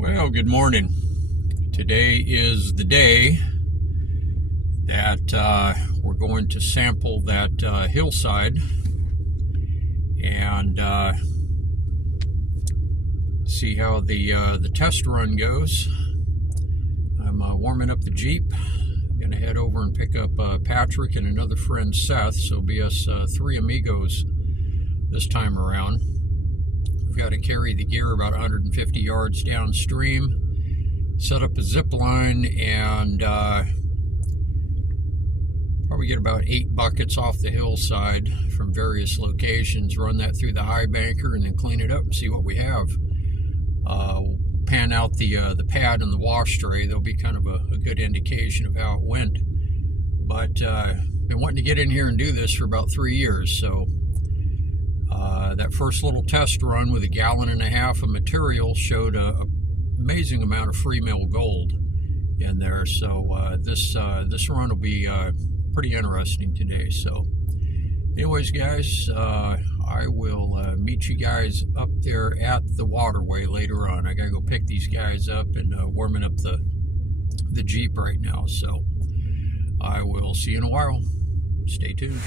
Well, good morning. Today is the day that we're going to sample that hillside and see how the test run goes. I'm warming up the Jeep. I'm going to head over and pick up Patrick and another friend, Seth. So it'll be us three amigos this time around. We've got to carry the gear about 150 yards downstream, set up a zip line, and probably get about 8 buckets off the hillside from various locations, run that through the high banker, and then clean it up and see what we have. We'll pan out the pad and the wash tray. There'll be kind of a good indication of how it went. But been wanting to get in here and do this for about 3 years, so that first little test run with 1.5 gallons of material showed an amazing amount of free mill gold in there. So this run will be pretty interesting today. So anyways, guys, I will meet you guys up there at the waterway later on. I gotta go pick these guys up and warming up the Jeep right now. So I will see you in a while. Stay tuned.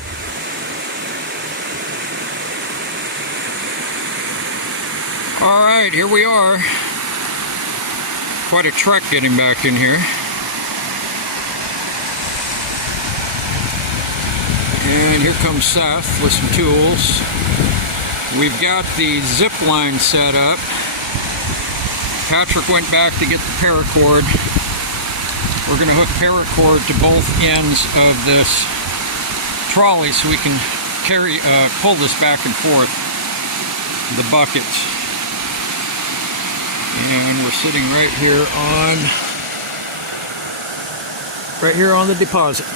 All right, here we are. Quite a trek getting back in here. And here comes Seth with some tools. We've got the zip line set up. Patrick went back to get the paracord. We're going to hook paracord to both ends of this trolley so we can pull this back and forth, the buckets. And we're sitting right here on the deposit.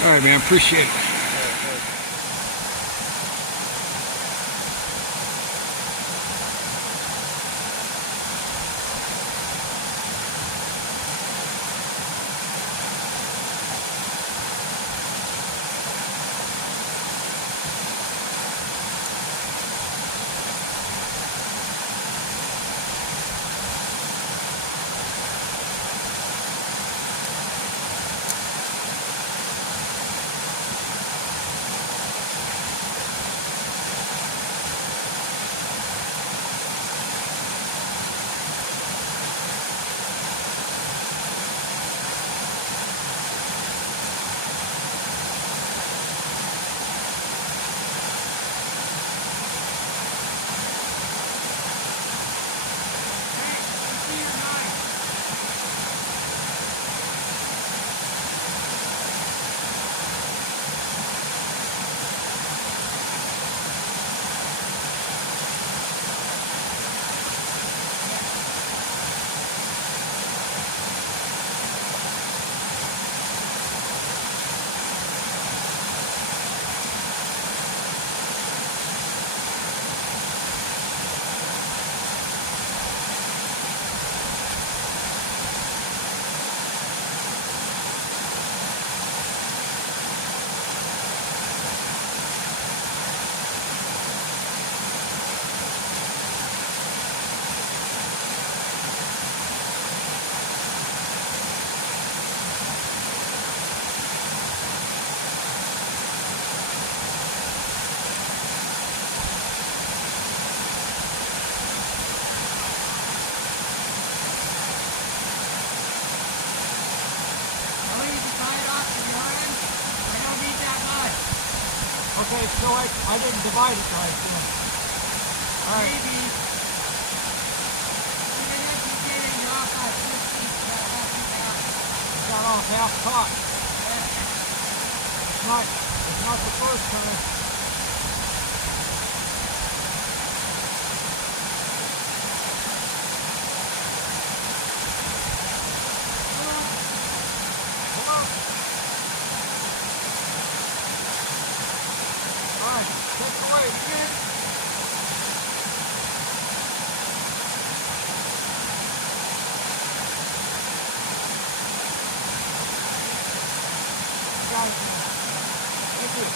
All right, man, appreciate it. Okay, so I didn't divide it right then. All right. Maybe. Even if you get it, you're off by 50, you got off half pot. It's not the first time. Thank you.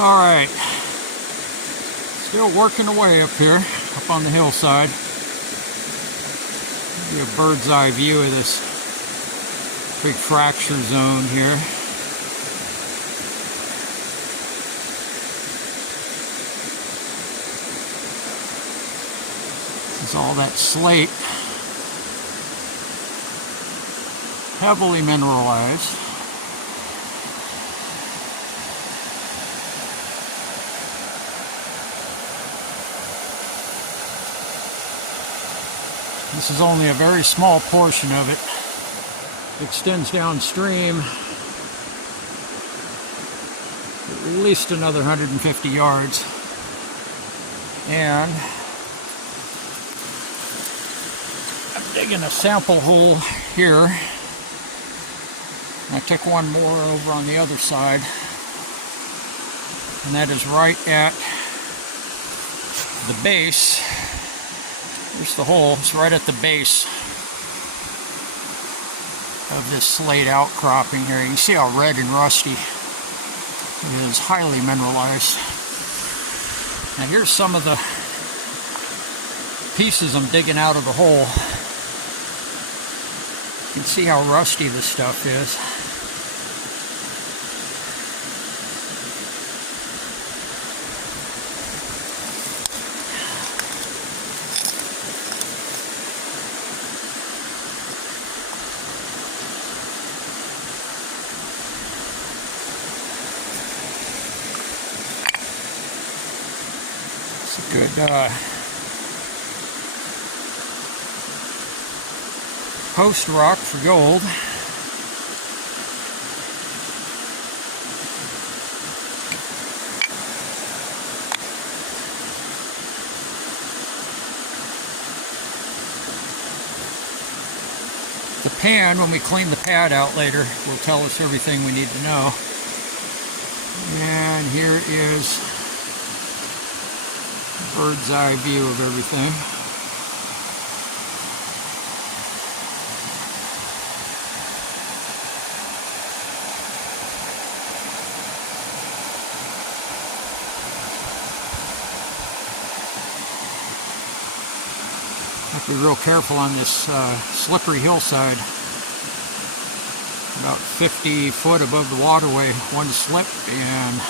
All right, still working away up here, up on the hillside. Give you a bird's eye view of this big fracture zone here. This is all that slate, heavily mineralized. This is only a very small portion of it. It extends downstream at least another 150 yards. And I'm digging a sample hole here. I took one more over on the other side. And that is right at the base. Here's the hole. It's right at the base of this slate outcropping here. You can see how red and rusty it is, highly mineralized. Now here's some of the pieces I'm digging out of the hole. You can see how rusty this stuff is. Good post rock for gold. The pan, when we clean the pad out later, will tell us everything we need to know. And here is bird's eye view of everything. Have to be real careful on this slippery hillside. About 50 foot above the waterway, one slip and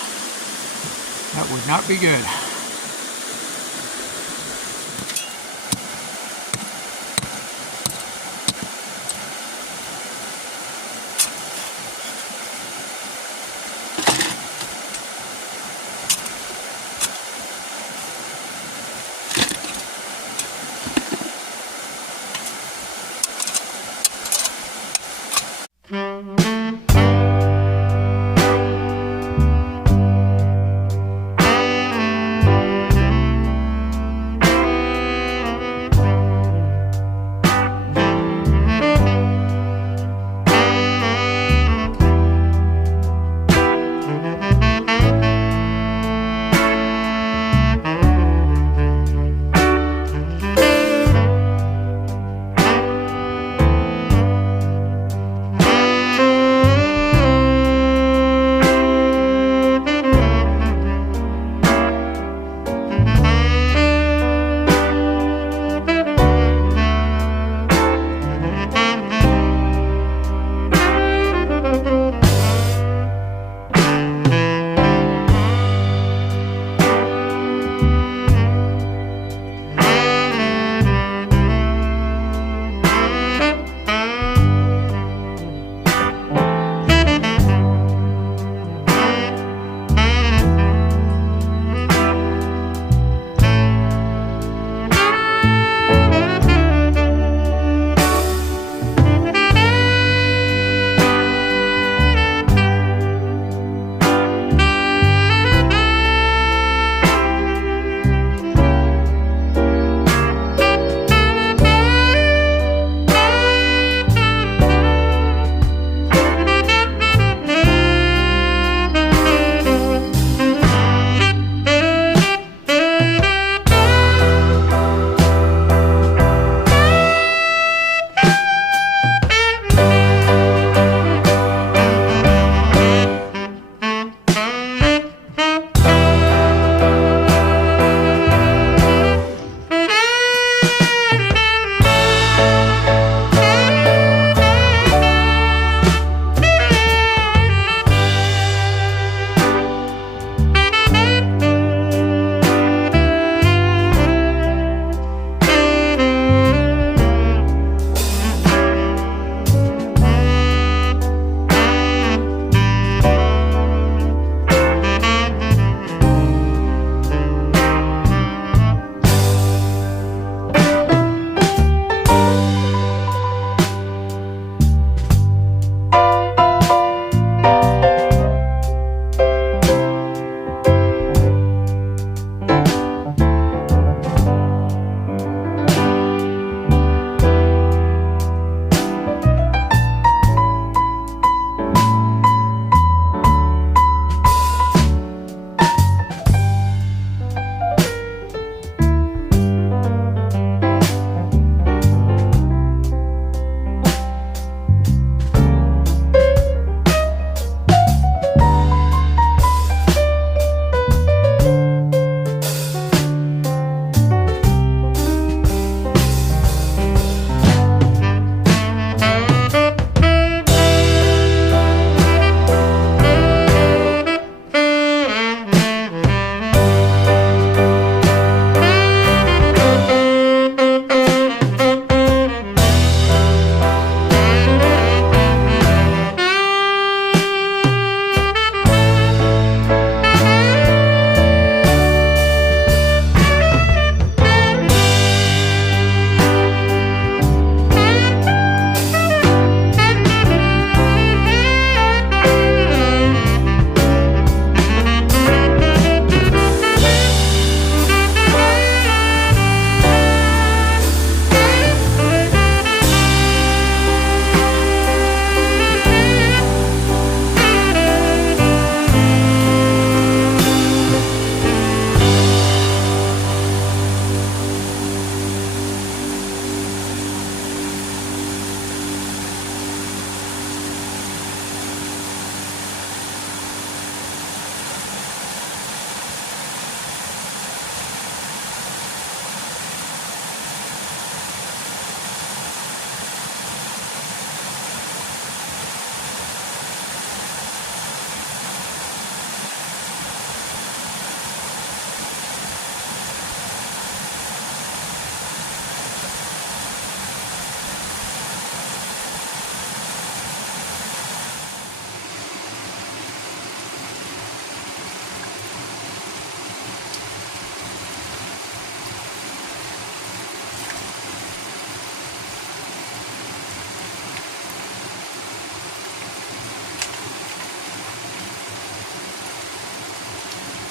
that would not be good.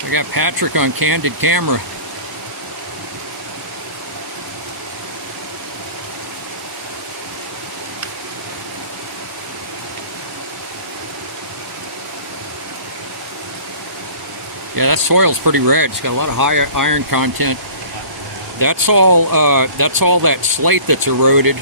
I got Patrick on candid camera. Yeah, that soil's pretty red. It's got a lot of high iron content. That's all that slate that's eroded.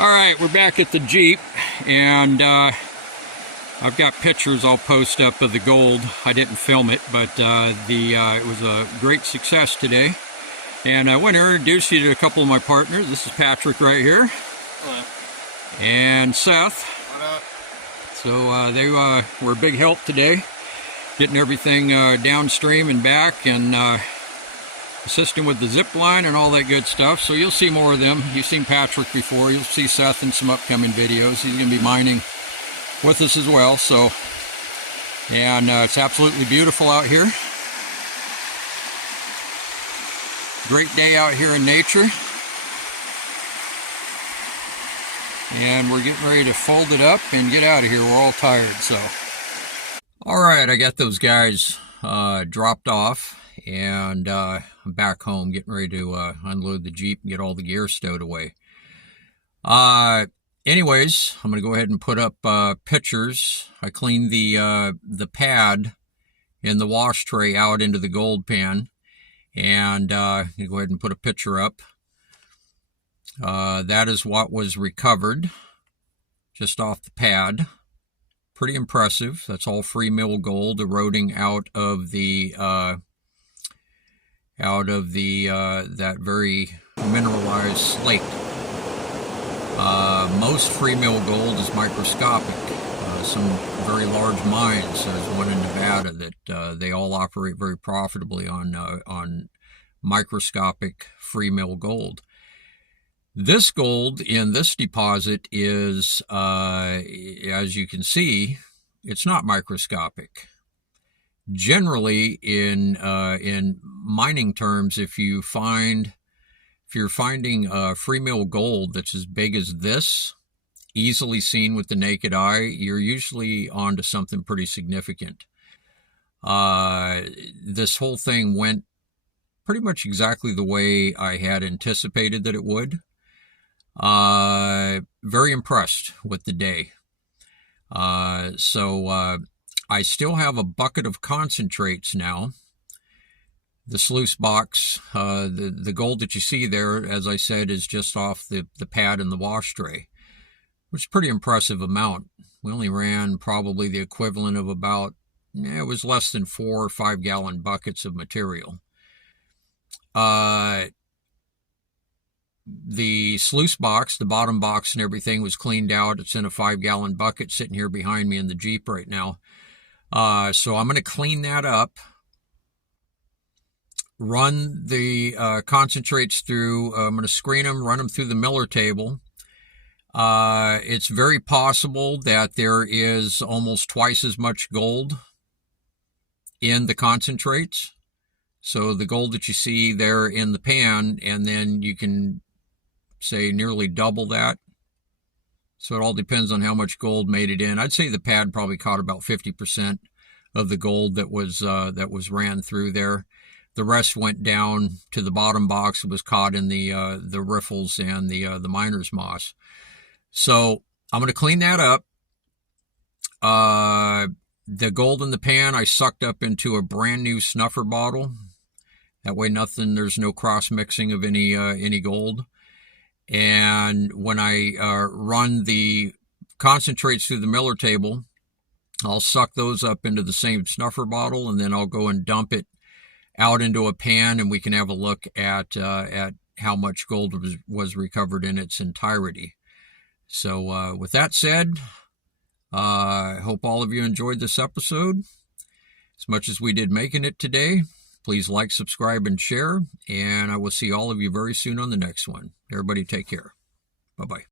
All right, we're back at the Jeep, and I've got pictures I'll post up of the gold. I didn't film it, but it was a great success today. And I want to introduce you to a couple of my partners. This is Patrick right here. Hello. And Seth. What up? So they were a big help today, getting everything downstream and back, and assisting with the zip line and all that good stuff. So you'll see more of them. You've seen Patrick before. You'll see Seth in some upcoming videos. He's going to be mining with us as well. So, and it's absolutely beautiful out here. Great day out here in nature. And we're getting ready to fold it up and get out of here. We're all tired, so. All right, I got those guys dropped off. And I'm back home getting ready to unload the Jeep and get all the gear stowed away. Anyways, I'm going to go ahead and put up pictures. I cleaned the pad in the wash tray out into the gold pan. And I'm going to go ahead and put a picture up. That is what was recovered just off the pad. Pretty impressive. That's all free mill gold eroding out of the that very mineralized slate. Most free mill gold is microscopic. Some very large mines, there's one in Nevada that they all operate very profitably on microscopic free mill gold. This gold in this deposit is, as you can see, it's not microscopic. Generally, in mining terms, if you're finding free mill gold that's as big as this, easily seen with the naked eye, you're usually onto something pretty significant. This whole thing went pretty much exactly the way I had anticipated that it would. Very impressed with the day. I still have a bucket of concentrates now. The sluice box, the gold that you see there, as I said, is just off the pad in the wash tray, which is a pretty impressive amount. We only ran probably the equivalent of about, it was less than 4 or 5 gallon buckets of material. The sluice box, the bottom box and everything was cleaned out. It's in a 5 gallon bucket sitting here behind me in the Jeep right now. So I'm going to clean that up, run the concentrates through. I'm going to screen them, run them through the Miller table. It's very possible that there is almost twice as much gold in the concentrates. So the gold that you see there in the pan, and then you can say nearly double that. So it all depends on how much gold made it in. I'd say the pad probably caught about 50% of the gold that was ran through there. The rest went down to the bottom box. It was caught in the riffles and the miner's moss. So I'm going to clean that up. The gold in the pan I sucked up into a brand new snuffer bottle. That way there's no cross mixing of any gold. And when I run the concentrates through the Miller table, I'll suck those up into the same snuffer bottle, and then I'll go and dump it out into a pan, and we can have a look at how much gold was recovered in its entirety. So with that said, I hope all of you enjoyed this episode as much as we did making it today. Please like, subscribe, and share, and I will see all of you very soon on the next one. Everybody take care. Bye-bye.